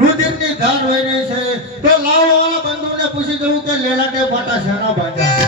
રુધિરની ધાર વહી રહી છે. તો લાવો વાળા બંધુને પૂછી જવું કે લેલાટે ફાટા શેના બાંધ્યા.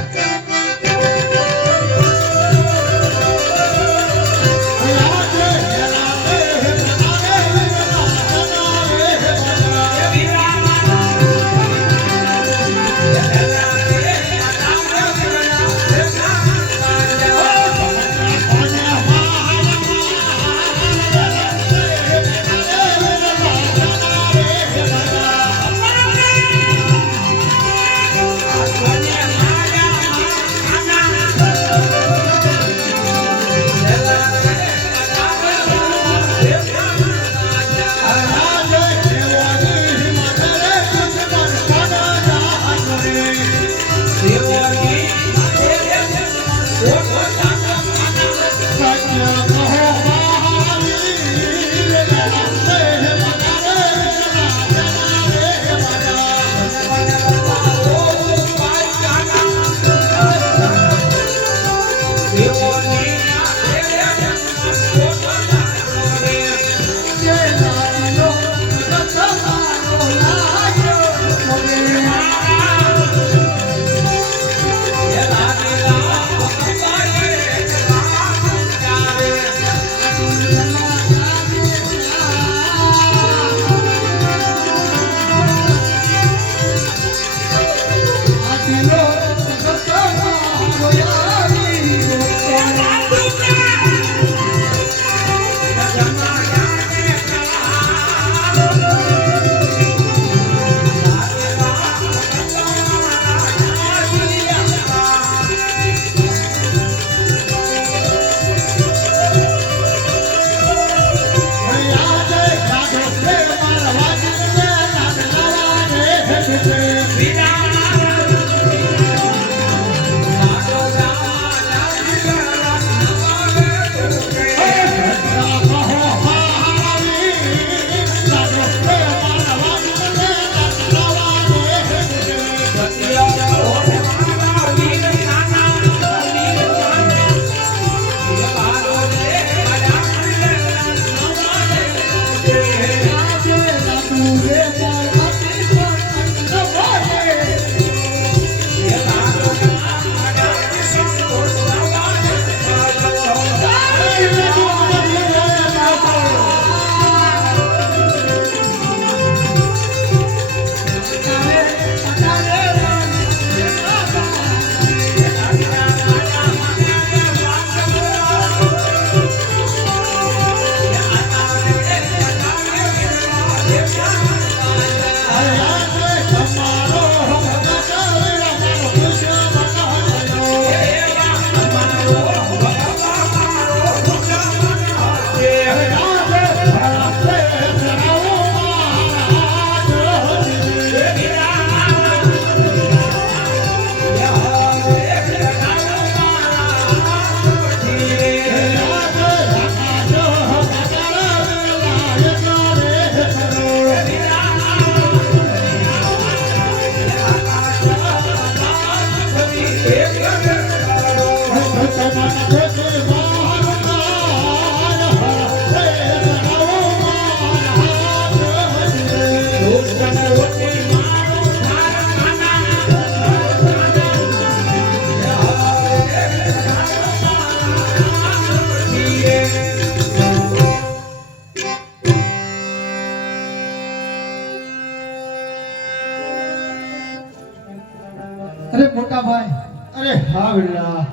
અરે મોટા ભાઈ, અરે હા વિલા,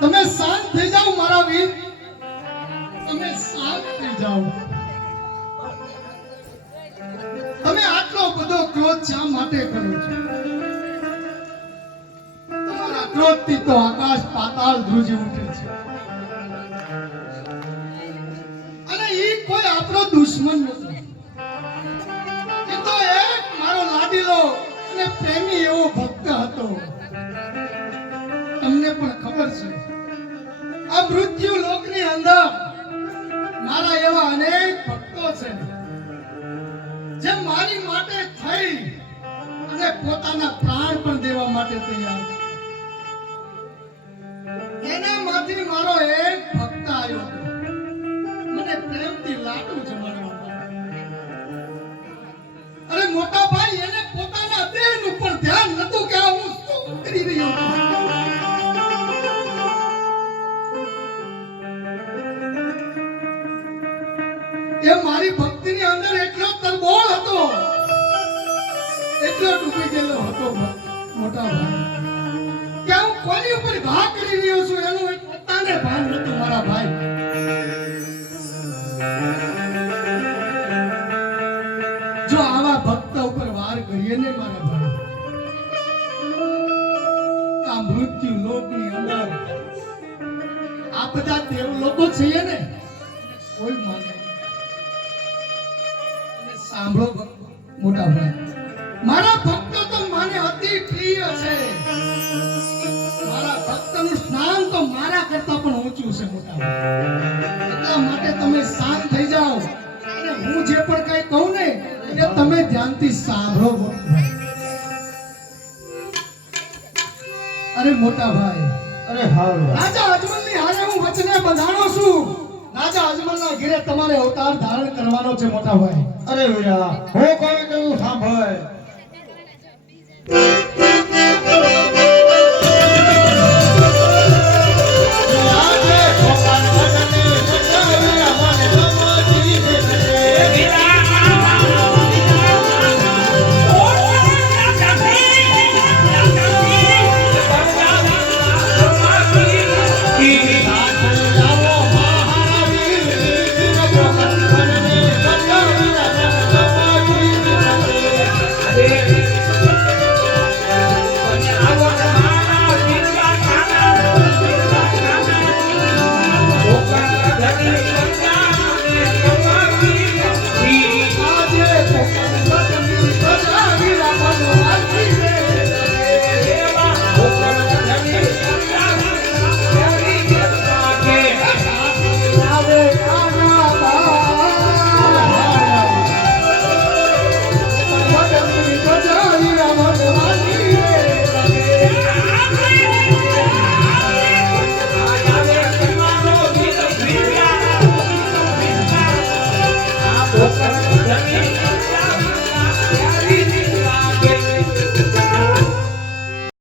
તમે શાંત થઈ જાઓ મારા વીર, તમે શાંત થઈ જાઓ. તમે આટલો બધો ક્રોધ શા માટે કરો છો? તમારા ક્રોધથી તો આકાશ પાતાળ ધ્રુજી ઉઠે છે. અને ઈ કોઈ આપણો દુશ્મન નથી. એ તો એક મારો લાડીલો અને પ્રેમી એવો ભક્ત હતો. તમને પણ ખબર છે, આ મૃત્યુ લોકની અંદર મારા એવા અનેક ભક્તો છે જે મારી માટે થઈ અને પોતાના પ્રાણ પણ દેવા માટે તૈયાર છે. એનામાંથી મારો એક ભક્ત આવ્યો હતો, મને પ્રેમથી લાડુ જમાડવા માટે. મોટા ભાઈ એને પોતાના દેહ ઉપર ધ્યાન નતું કે આ હું શું કરી રહ્યો છું. એ મારી ભક્તિની અંદર એટલો તરબોળ હતો, એટલો ડૂબી ગયેલો હતો મોટા ભાઈ કે હું કોની ઉપર ઘા કરી રહ્યો છું એનું એક પોતાને ભાન નતું મારા ભાઈ. જો આવા ભક્ત ઉપર વાર કરીએ ને મારા ભાઈ, આ મૃત્યુ લોકની અંદર આ બધા દેવ લોકો છીએ ને કોઈ માને. અને સાંભળો મોટા ભાઈ, મારા ભક્તો તો મને અતિ પ્રિય છે. મારા ભક્તનું સ્નાન તો મારા કરતા પણ ઊંચું છે મોટા ભાઈ. એટલા માટે તમે શાંત થઈ જાઓ અને હું જે પણ કઈ કહું ને એ તમે ધ્યાનથી સાંભળો મોટા ભાઈ. અરે મોટા ભાઈ, અરે હા રાજા અજમલની હારે હું વચને બંધાણો છું. રાજા અજમલના ઘરે તમારે અવતાર ધારણ કરવાનો છે મોટા ભાઈ. અરે વીરા હું કહું તેવું સાંભળ.